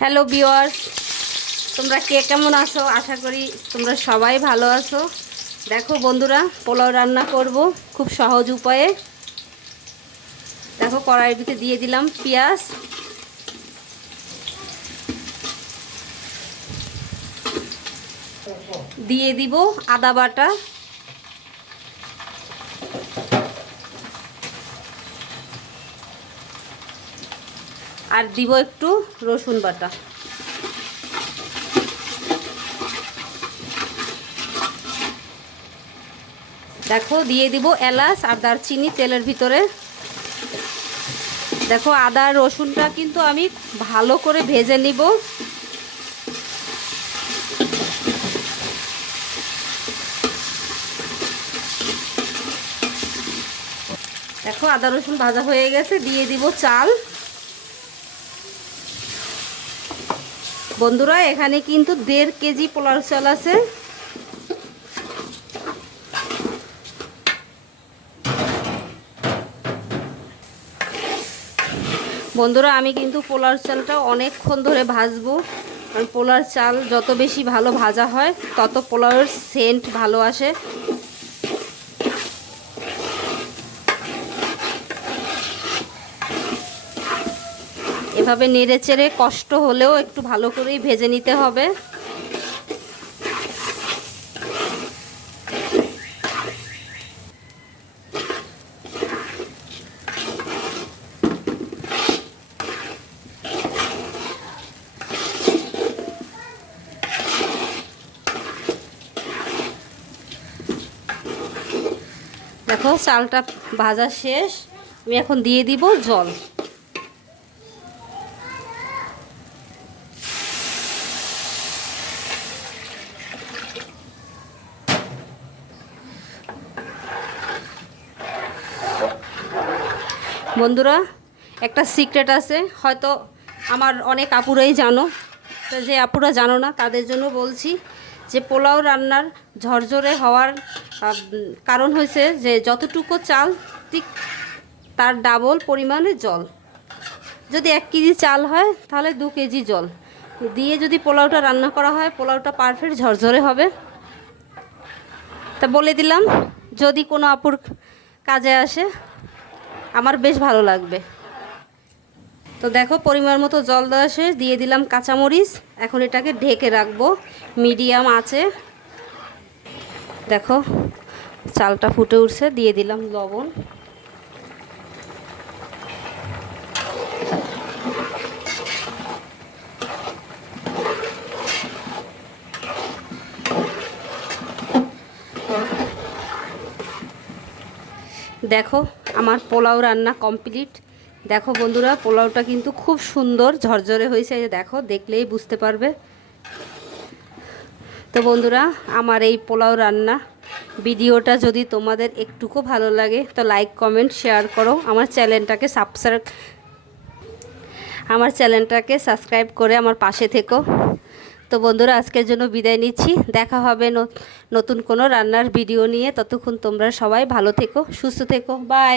Hello বিওয়ার্স তোমরা কে কেমন আছো? আশা করি তোমরা সবাই ভালো আছো। দেখো বন্ধুরা, পোলাও রান্না করব খুব সহজ উপায়ে। দেখো কড়াইয়ের ভিতরে দিয়ে দিলাম পেঁয়াজ। দিয়ে দিব আদা বাটা। আর দিব একটু রসুন বাটা। দেখো, দিয়ে দিব এলাচ আর দারচিনি তেলের ভিতরে। দেখো, আদা, রসুনটা কিন্তু আমি ভালো করে ভেজে নিব। দেখো, আদা, রসুন ভাজা হয়ে গেছে। দিয়ে দিব চাল। বন্ধুরা, এখানে কিন্তু দেড় কেজি পোলার চাল আছে। বন্ধুরা, আমি কিন্তু পোলার চালটা অনেকক্ষণ ধরে ভাজবো। কারণ পোলার চাল যত বেশি ভালো ভাজা হয়, তত পোলাওয়ের সেন্ট ভালো আসে। এভাবে নেড়ে চেড়ে কষ্ট হলেও একটু ভালো করেই ভেজে নিতে হবে। দেখো, চালটা ভাজা শেষ। আমি এখন দিয়ে দিব জল। বন্ধুরা, একটা সিক্রেট আছে। হয়তো আমার অনেক আপুরাই জানো। তো যে আপুরা জানো না, তাদের জন্য বলছি যে পোলাও রান্নার ঝরঝরে হওয়ার কারণ হয়েছে যে যতটুকু চাল, ঠিক তার ডাবল পরিমাণে জল। যদি এক কেজি চাল হয়, তাহলে দু কেজি জল। দিয়ে যদি পোলাওটা রান্না করা হয়, পোলাওটা পারফেক্ট ঝরঝরে হবে। তা বলে দিলাম, যদি কোনো আপুর কাজে আসে আমার বেশ ভালো লাগবে। তো দেখো, পরিমাণ মতো জল দেওয়া শেষ, দিয়ে দিলাম কাঁচামরিচ। এখন এটাকে ঢেকে রাখব, মিডিয়াম আছে। দেখো, চালটা ফুটে উঠছে, দিয়ে দিলাম লবণ। দেখো, আমার পোলাও রান্না কমপ্লিট দেখো বন্ধুরা, পোলাওটা কিন্তু খুব সুন্দর, ঝরঝরে হয়েছে দেখো, দেখলেই বুঝতে পারবে। তো বন্ধুরা, আমার এই পোলাও রান্না ভিডিওটা যদি তোমাদের একটুকু ভালো লাগে, তো লাইক কমেন্ট শেয়ার করো। আমার চ্যানেলটাকে সাবস্ক্রাইব আমার চ্যানেলটাকে সাবস্ক্রাইব করে আমার পাশে থেকো। তো বন্ধুরা, আজকের জন্য বিদায় নিচ্ছি। দেখা হবে নতুন কোনো রান্নার ভিডিও নিয়ে। ততক্ষণ তোমরা সবাই ভালো থেকো, সুস্থ থেকো। বাই